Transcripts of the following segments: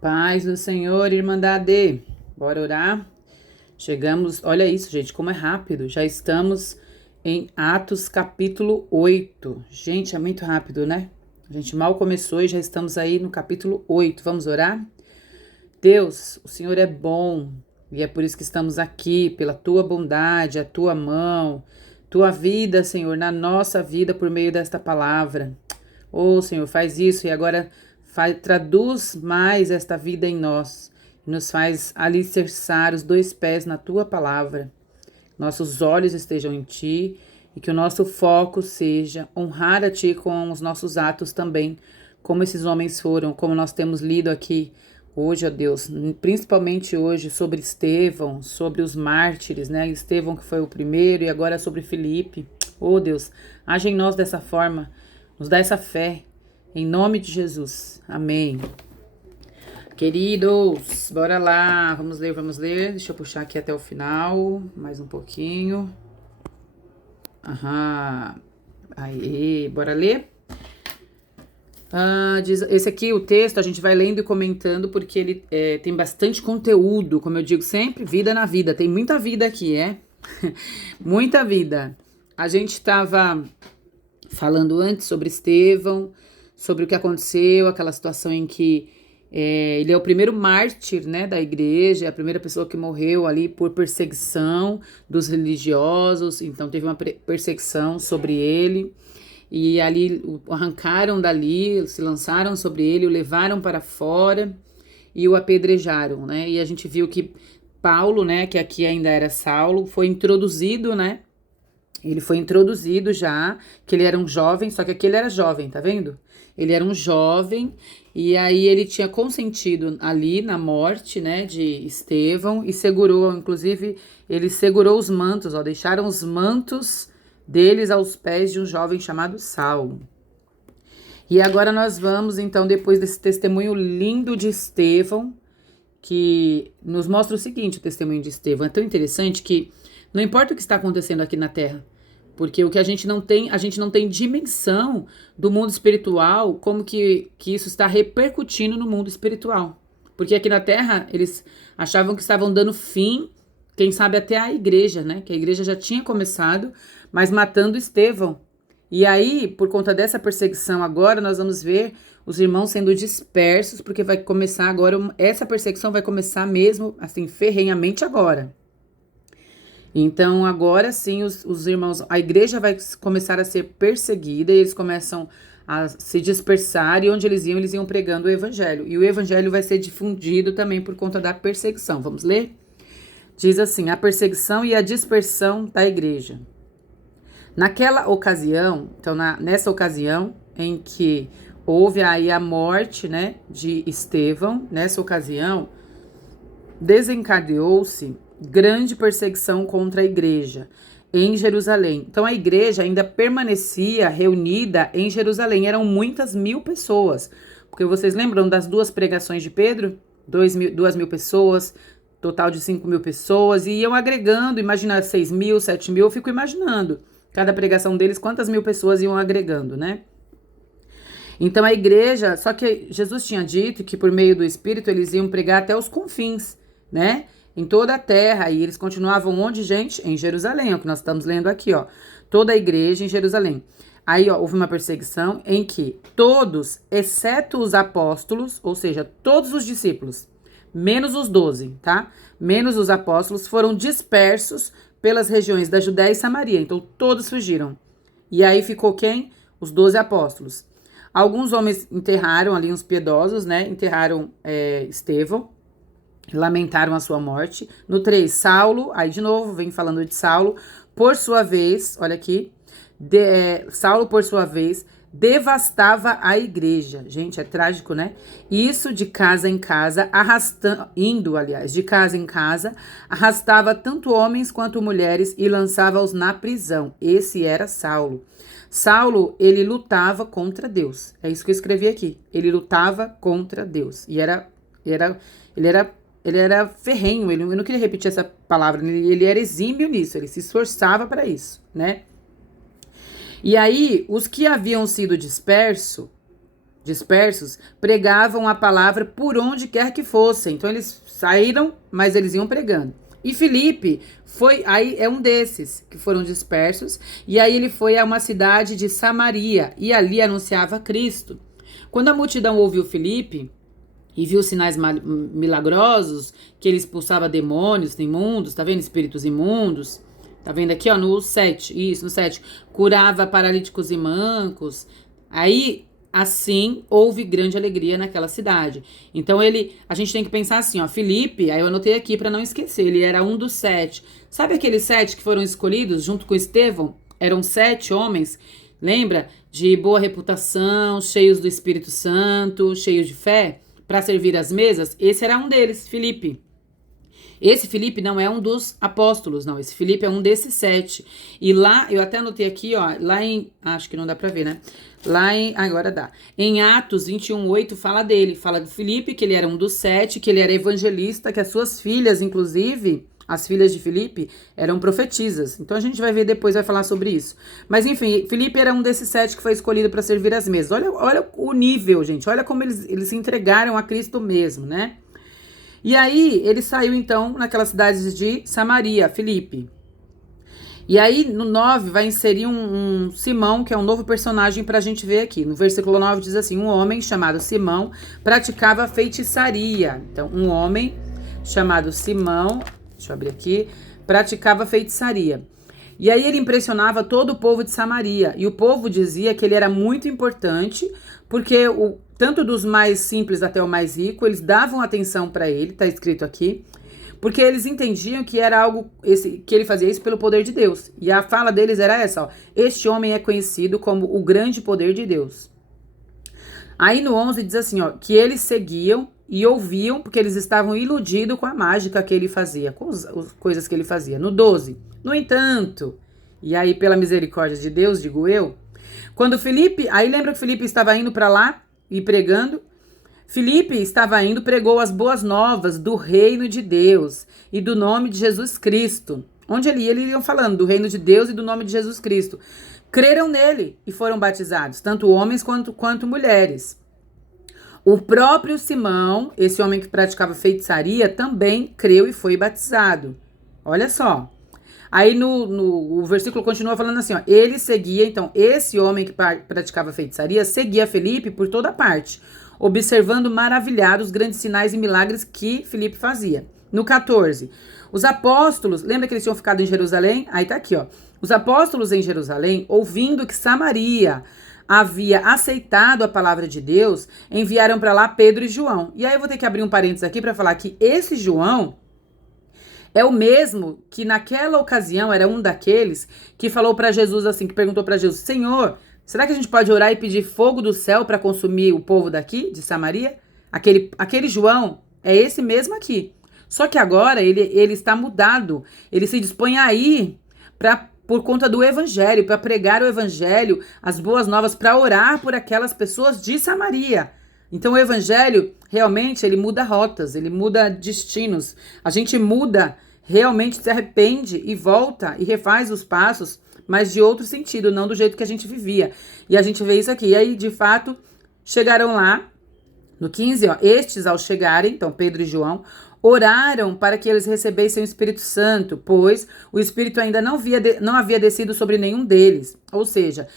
Paz do Senhor, Irmandade. Bora orar? Chegamos, olha isso, gente, como é rápido. Já estamos em Atos capítulo 8. Gente, é muito rápido, né? A gente mal começou e já estamos aí no capítulo 8. Vamos orar? Deus, o Senhor é bom e é por isso que estamos aqui, pela tua bondade, a tua mão, tua vida, Senhor, na nossa vida por meio desta palavra. Senhor, faz isso e agora traduz mais esta vida em nós. Nos faz alicerçar os dois pés na tua palavra. Nossos olhos estejam em ti e que o nosso foco seja honrar a ti com os nossos atos também, como esses homens foram, como nós temos lido aqui hoje, ó Deus, principalmente hoje sobre Estevão, sobre os mártires, né? Estevão que foi o primeiro e agora sobre Filipe. Deus, age em nós dessa forma. Nos dá essa fé, em nome de Jesus. Amém. Queridos, bora lá. Vamos ler. Deixa eu puxar aqui até o final, mais um pouquinho. Aí, bora ler? Esse aqui, o texto, a gente vai lendo e comentando, porque ele tem bastante conteúdo, como eu digo sempre, vida na vida. Tem muita vida aqui, muita vida. A gente estava falando antes sobre Estevão, sobre o que aconteceu, aquela situação em que ele é o primeiro mártir, né, da igreja, é a primeira pessoa que morreu ali por perseguição dos religiosos, então teve uma perseguição sobre ele, e ali o arrancaram dali, se lançaram sobre ele, o levaram para fora e o apedrejaram, né, e a gente viu que Paulo, né, que aqui ainda era Saulo, foi introduzido, né, ele foi introduzido já, que ele era um jovem, só que aqui ele era jovem, tá vendo? Ele era um jovem, e aí ele tinha consentido ali na morte, né, de Estevão, e segurou, inclusive, ele segurou os mantos, deixaram os mantos deles aos pés de um jovem chamado Saulo. E agora nós vamos, então, depois desse testemunho lindo de Estevão, que nos mostra o seguinte, o testemunho de Estevão, é tão interessante que não importa o que está acontecendo aqui na Terra, porque o que a gente não tem dimensão do mundo espiritual, como que isso está repercutindo no mundo espiritual. Porque aqui na Terra, eles achavam que estavam dando fim, quem sabe até a igreja, né? Que a igreja já tinha começado, mas matando Estevão. E aí, por conta dessa perseguição agora, nós vamos ver os irmãos sendo dispersos, porque vai começar agora, essa perseguição vai começar mesmo, assim, ferrenhamente agora. Então, agora sim, os irmãos, a igreja vai começar a ser perseguida e eles começam a se dispersar e onde eles iam pregando o evangelho. E o evangelho vai ser difundido também por conta da perseguição. Vamos ler? Diz assim, a perseguição e a dispersão da igreja. Naquela ocasião, então nessa ocasião em que houve aí a morte, né, de Estevão, nessa ocasião, desencadeou-se grande perseguição contra a igreja em Jerusalém. Então a igreja ainda permanecia reunida em Jerusalém. Eram muitas mil pessoas. Porque vocês lembram das duas pregações de Pedro? 2.000 pessoas, total de 5.000 pessoas. E iam agregando, imagina 6.000, 7.000. Eu fico imaginando cada pregação deles, quantas mil pessoas iam agregando, né? Então a igreja, só que Jesus tinha dito que por meio do Espírito eles iam pregar até os confins, né? Em toda a terra, e eles continuavam onde, gente? Em Jerusalém, é o que nós estamos lendo aqui, toda a igreja em Jerusalém. Aí, houve uma perseguição em que todos, exceto os apóstolos, ou seja, todos os discípulos, menos os 12, tá? Menos os apóstolos, foram dispersos pelas regiões da Judéia e Samaria, então todos fugiram. E aí ficou quem? Os 12 apóstolos. Alguns homens enterraram ali, uns piedosos, né? Enterraram Estevão, lamentaram a sua morte. No 3, Saulo, aí de novo, vem falando de Saulo, por sua vez, olha aqui, Saulo, por sua vez, devastava a igreja. Gente, é trágico, né? Isso de casa em casa, de casa em casa, arrastava tanto homens quanto mulheres e lançava-os na prisão. Esse era Saulo. Saulo, ele lutava contra Deus. É isso que eu escrevi aqui. Ele lutava contra Deus. E ele era ferrenho, eu não queria repetir essa palavra, ele era exímio nisso, ele se esforçava para isso, né? E aí, os que haviam sido dispersos, dispersos, pregavam a palavra por onde quer que fossem. Então eles saíram, mas eles iam pregando. E Filipe aí é um desses que foram dispersos, e aí ele foi a uma cidade de Samaria, e ali anunciava Cristo. Quando a multidão ouviu Filipe e viu sinais milagrosos, que ele expulsava demônios imundos, tá vendo? Espíritos imundos. Tá vendo aqui, ó, no 7, isso, no 7. Curava paralíticos e mancos. Aí, assim, houve grande alegria naquela cidade. Então, a gente tem que pensar assim, ó, Filipe, aí eu anotei aqui para não esquecer, ele era um dos 7. Sabe aqueles 7 que foram escolhidos junto com Estevão? Eram 7 homens, lembra? De boa reputação, cheios do Espírito Santo, cheios de fé, para servir as mesas. Esse era um deles, Filipe. Esse Filipe não é um dos apóstolos, não. Esse Filipe é um desses 7. E lá, eu até anotei aqui, ó, lá em... Acho que não dá pra ver, né? Agora dá. Em Atos 21:8 fala dele. Fala do Filipe, que ele era um dos 7, que ele era evangelista, que as suas filhas, inclusive, as filhas de Filipe, eram profetisas. Então a gente vai ver depois, vai falar sobre isso. Mas enfim, Filipe era um desses 7 que foi escolhido para servir as mesas. Olha o nível, gente. Olha como eles se entregaram a Cristo mesmo, né? E aí, ele saiu, então, naquelas cidades de Samaria, Filipe. E aí, no 9, vai inserir um Simão, que é um novo personagem pra gente ver aqui. No versículo 9 diz assim, um homem chamado Simão praticava feitiçaria. Então, um homem chamado Simão, deixa eu abrir aqui, praticava feitiçaria. E aí, ele impressionava todo o povo de Samaria. E o povo dizia que ele era muito importante, porque tanto dos mais simples até o mais rico, eles davam atenção para ele, tá escrito aqui, porque eles entendiam que era algo, que ele fazia isso pelo poder de Deus. E a fala deles era essa, ó, este homem é conhecido como o grande poder de Deus. Aí no 11 diz assim, ó, que eles seguiam e ouviam, porque eles estavam iludidos com a mágica que ele fazia, com as coisas que ele fazia. No 12, no entanto, e aí pela misericórdia de Deus, digo eu, quando Filipe, aí lembra que Filipe estava indo para lá e pregando? Filipe estava indo, pregou as boas novas do reino de Deus e do nome de Jesus Cristo. Onde ele ia, eles iam falando do reino de Deus e do nome de Jesus Cristo. Creram nele e foram batizados, tanto homens quanto mulheres. O próprio Simão, esse homem que praticava feitiçaria, também creu e foi batizado. Olha só. Aí o versículo continua falando assim, ó, ele seguia, então, esse homem que praticava feitiçaria, seguia Filipe por toda parte, observando maravilhado os grandes sinais e milagres que Filipe fazia. No 14, os apóstolos, lembra que eles tinham ficado em Jerusalém? Aí tá aqui, ó, os apóstolos em Jerusalém, ouvindo que Samaria havia aceitado a palavra de Deus, enviaram para lá Pedro e João. E aí eu vou ter que abrir um parênteses aqui para falar que esse João é o mesmo que naquela ocasião era um daqueles que falou para Jesus assim, que perguntou para Jesus, Senhor, será que a gente pode orar e pedir fogo do céu para consumir o povo daqui, de Samaria? Aquele João é esse mesmo aqui. Só que agora ele está mudado. Ele se dispõe a ir por conta do evangelho, para pregar o evangelho, as boas novas, para orar por aquelas pessoas de Samaria. Então o evangelho realmente ele muda rotas, ele muda destinos. A gente muda, realmente se arrepende e volta e refaz os passos, mas de outro sentido, não do jeito que a gente vivia. E a gente vê isso aqui. E aí, de fato, chegaram lá, no 15, ó, estes ao chegarem, então Pedro e João, oraram para que eles recebessem o Espírito Santo, pois o Espírito ainda não havia descido sobre nenhum deles. Ou seja,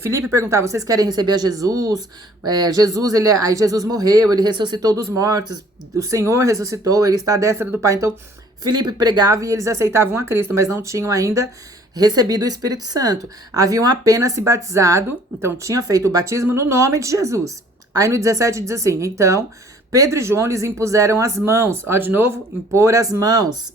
Filipe perguntava, vocês querem receber a Jesus? Aí Jesus morreu, ele ressuscitou dos mortos, o Senhor ressuscitou, ele está à destra do Pai. Então, Filipe pregava e eles aceitavam a Cristo, mas não tinham ainda recebido o Espírito Santo. Haviam apenas se batizado, então tinha feito o batismo no nome de Jesus. Aí no 17 diz assim, então Pedro e João lhes impuseram as mãos. Ó, de novo, impor as mãos.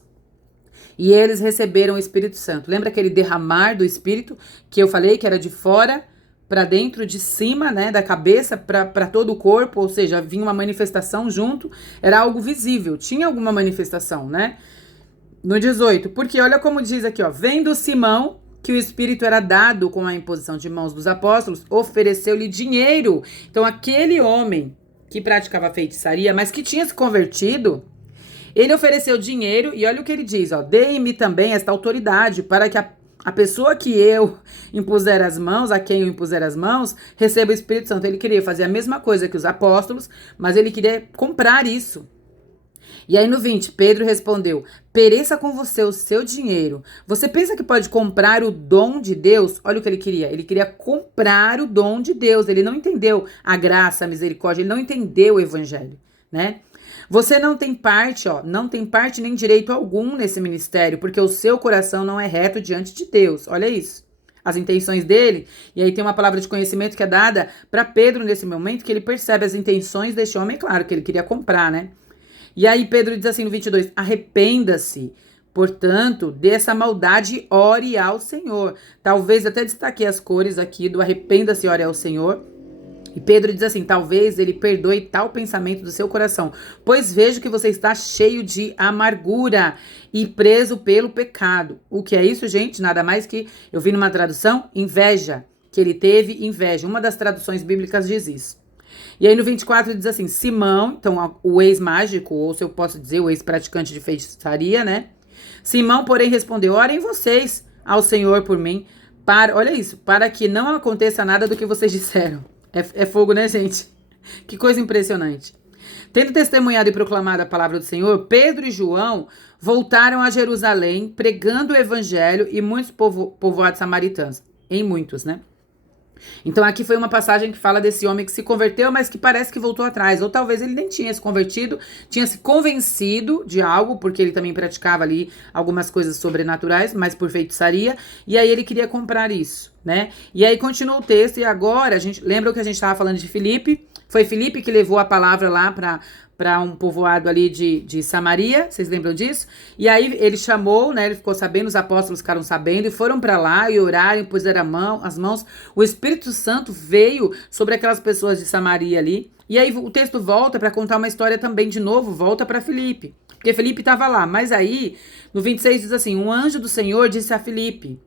E eles receberam o Espírito Santo. Lembra aquele derramar do Espírito que eu falei que era de fora para dentro, de cima, né, da cabeça para todo o corpo, ou seja, vinha uma manifestação junto, era algo visível, tinha alguma manifestação, né? No 18, porque olha como diz aqui, ó, vendo Simão que o Espírito era dado com a imposição de mãos dos apóstolos, ofereceu-lhe dinheiro. Então aquele homem que praticava feitiçaria, mas que tinha se convertido, ele ofereceu dinheiro e olha o que ele diz, ó, dei-me também esta autoridade para que A pessoa que eu impuser as mãos, a quem eu impuser as mãos, receba o Espírito Santo. Ele queria fazer a mesma coisa que os apóstolos, mas ele queria comprar isso. E aí no 20, Pedro respondeu: pereça com você o seu dinheiro. Você pensa que pode comprar o dom de Deus? Olha o que ele queria. Ele queria comprar o dom de Deus. Ele não entendeu a graça, a misericórdia. Ele não entendeu o evangelho, né? Você não tem parte, não tem parte nem direito algum nesse ministério, porque o seu coração não é reto diante de Deus. Olha isso. As intenções dele, e aí tem uma palavra de conhecimento que é dada para Pedro nesse momento, que ele percebe as intenções deste homem, claro que ele queria comprar, né? E aí Pedro diz assim no 22, arrependa-se, portanto, dessa maldade e ore ao Senhor. Talvez até destaquei as cores aqui do arrependa-se e ore ao Senhor. E Pedro diz assim, talvez ele perdoe tal pensamento do seu coração, pois vejo que você está cheio de amargura e preso pelo pecado. O que é isso, gente? Nada mais que, eu vi numa tradução, inveja, que ele teve inveja. Uma das traduções bíblicas diz isso. E aí no 24 diz assim, Simão, então o ex-mágico, ou se eu posso dizer o ex-praticante de feitiçaria, né? Simão, porém, respondeu, orem vocês ao Senhor por mim, olha isso, para que não aconteça nada do que vocês disseram. É fogo, né, gente? Que coisa impressionante. Tendo testemunhado e proclamado a palavra do Senhor, Pedro e João voltaram a Jerusalém, pregando o evangelho e muitos povoados samaritanos. Em muitos, né? Então aqui foi uma passagem que fala desse homem que se converteu, mas que parece que voltou atrás. Ou talvez ele nem tinha se convertido, tinha se convencido de algo, porque ele também praticava ali algumas coisas sobrenaturais, mas por feitiçaria. E aí ele queria comprar isso, né? E aí continua o texto e agora, lembra que a gente estava falando de Filipe? Foi Filipe que levou a palavra lá para um povoado ali de Samaria, vocês lembram disso? E aí ele chamou, né, ele ficou sabendo, os apóstolos ficaram sabendo e foram para lá e oraram, puseram as mãos. O Espírito Santo veio sobre aquelas pessoas de Samaria ali. E aí o texto volta para contar uma história também de novo, volta para Filipe, porque Filipe estava lá. Mas aí, no 26 diz assim, um anjo do Senhor disse a Filipe,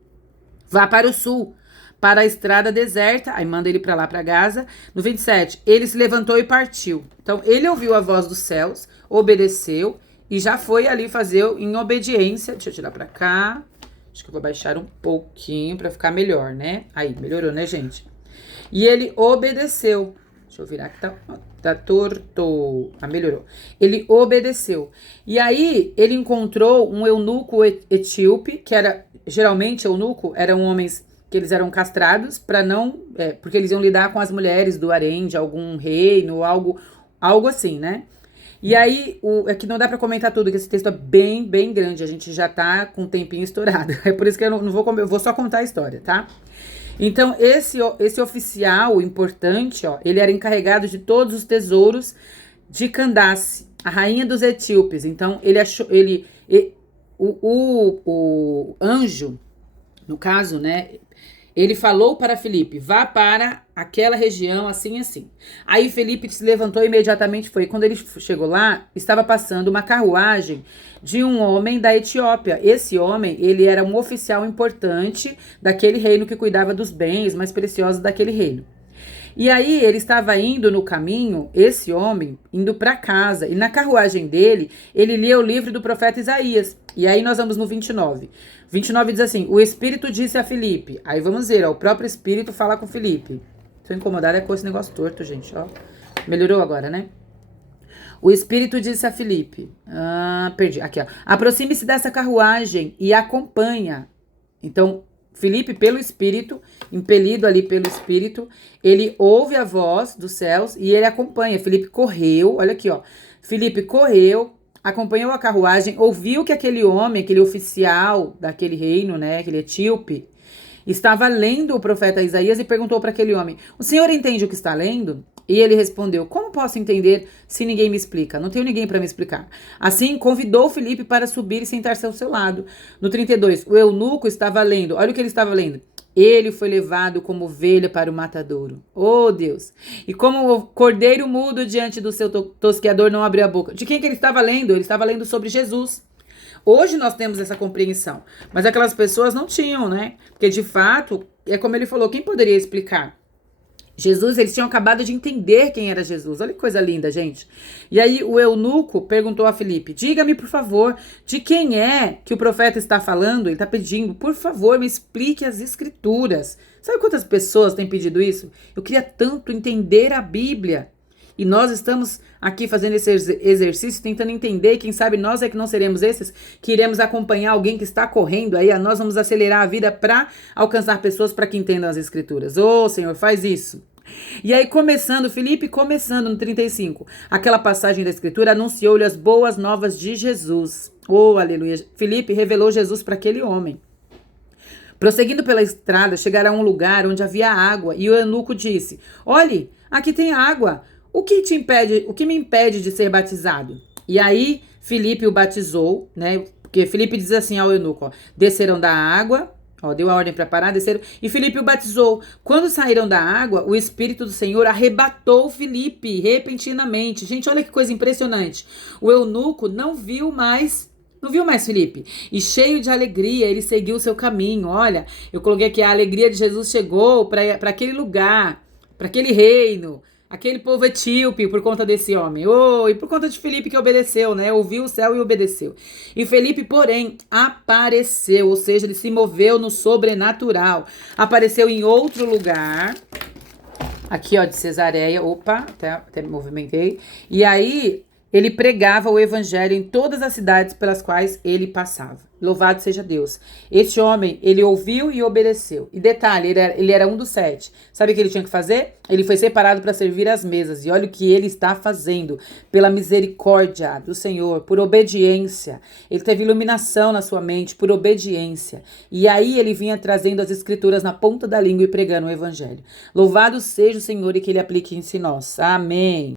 vá para o sul, para a estrada deserta, aí manda ele para lá, para Gaza. No 27, ele se levantou e partiu. Então, ele ouviu a voz dos céus, obedeceu e já foi ali fazer em obediência. Deixa eu tirar para cá. Acho que eu vou baixar um pouquinho para ficar melhor, né? Aí, melhorou, né, gente? E ele obedeceu. Deixa eu virar que tá torto. Ah, melhorou. Ele obedeceu. E aí, ele encontrou um eunuco etíope, que era, geralmente, eunuco eram homens que eles eram castrados para não, porque eles iam lidar com as mulheres do harém de algum reino, algo assim, né? E aí, é que não dá para comentar tudo, que esse texto é bem, bem grande, a gente já tá com um tempinho estourado, é por isso que eu vou só contar a história, tá? Então, esse oficial importante, ele era encarregado de todos os tesouros de Candace, a rainha dos etíopes. Então, o anjo, no caso, né, ele falou para Filipe, vá para aquela região assim, assim. Aí Filipe se levantou e imediatamente foi. Quando ele chegou lá, estava passando uma carruagem de um homem da Etiópia. Esse homem, ele era um oficial importante daquele reino que cuidava dos bens mais preciosos daquele reino. E aí ele estava indo no caminho, esse homem, indo para casa. E na carruagem dele, ele lia o livro do profeta Isaías. E aí nós vamos no 29. 29 diz assim, o Espírito disse a Filipe. Aí vamos ver, o próprio Espírito fala com Filipe. Tô incomodada com esse negócio torto, gente, ó. Melhorou agora, né? O Espírito disse a Filipe. Perdi, aqui, ó. Aproxime-se dessa carruagem e acompanha. Então, Filipe, pelo Espírito, impelido ali pelo Espírito, ele ouve a voz dos céus e ele acompanha. Filipe correu, olha aqui, ó. Filipe correu, acompanhou a carruagem, ouviu que aquele homem, aquele oficial daquele reino, né, aquele etíope, estava lendo o profeta Isaías e perguntou para aquele homem, o senhor entende o que está lendo? E ele respondeu, como posso entender se ninguém me explica? Não tenho ninguém para me explicar. Assim, convidou Filipe para subir e sentar-se ao seu lado. No 32, o eunuco estava lendo, olha o que ele estava lendo. Ele foi levado como ovelha para o matadouro. Oh, Deus! E como o cordeiro mudo diante do seu tosqueador não abriu a boca. De quem que ele estava lendo? Ele estava lendo sobre Jesus. Hoje nós temos essa compreensão, mas aquelas pessoas não tinham, né? Porque de fato, é como ele falou, quem poderia explicar? Jesus, eles tinham acabado de entender quem era Jesus. Olha que coisa linda, gente. E aí o eunuco perguntou a Filipe: diga-me, por favor, de quem é que o profeta está falando? Ele está pedindo: por favor, me explique as escrituras. Sabe quantas pessoas têm pedido isso? Eu queria tanto entender a Bíblia. E nós estamos aqui fazendo esse exercício, tentando entender. Quem sabe nós é que não seremos esses que iremos acompanhar alguém que está correndo aí. Nós vamos acelerar a vida para alcançar pessoas para que entendam as escrituras. Ô, Senhor, faz isso. E aí, Filipe começando no 35, aquela passagem da escritura anunciou-lhe as boas novas de Jesus. Oh, aleluia. Filipe revelou Jesus para aquele homem. Prosseguindo pela estrada, chegaram a um lugar onde havia água, e o eunuco disse: olhe, aqui tem água. O que me impede de ser batizado? E aí, Filipe o batizou, né? Porque Filipe diz assim ao eunuco: ó, desceram da água. Ó, deu a ordem para parar, desceram. E Filipe o batizou. Quando saíram da água, o Espírito do Senhor arrebatou Filipe repentinamente. Gente, olha que coisa impressionante. O eunuco não viu mais Filipe. E cheio de alegria, ele seguiu o seu caminho. Olha, eu coloquei aqui: a alegria de Jesus chegou para aquele lugar, para aquele reino. Aquele povo etíope, por conta desse homem. Oh, e por conta de Filipe que obedeceu, né? Ouviu o céu e obedeceu. E Filipe, porém, apareceu. Ou seja, ele se moveu no sobrenatural. Apareceu em outro lugar. Aqui, ó, de Cesareia. Opa, até me movimentei. E aí, ele pregava o evangelho em todas as cidades pelas quais ele passava. Louvado seja Deus. Este homem, ele ouviu e obedeceu. E detalhe, ele era um dos 7. Sabe o que ele tinha que fazer? Ele foi separado para servir às mesas. E olha o que ele está fazendo. Pela misericórdia do Senhor, por obediência. Ele teve iluminação na sua mente, por obediência. E aí ele vinha trazendo as escrituras na ponta da língua e pregando o evangelho. Louvado seja o Senhor e que ele aplique em si nós. Amém.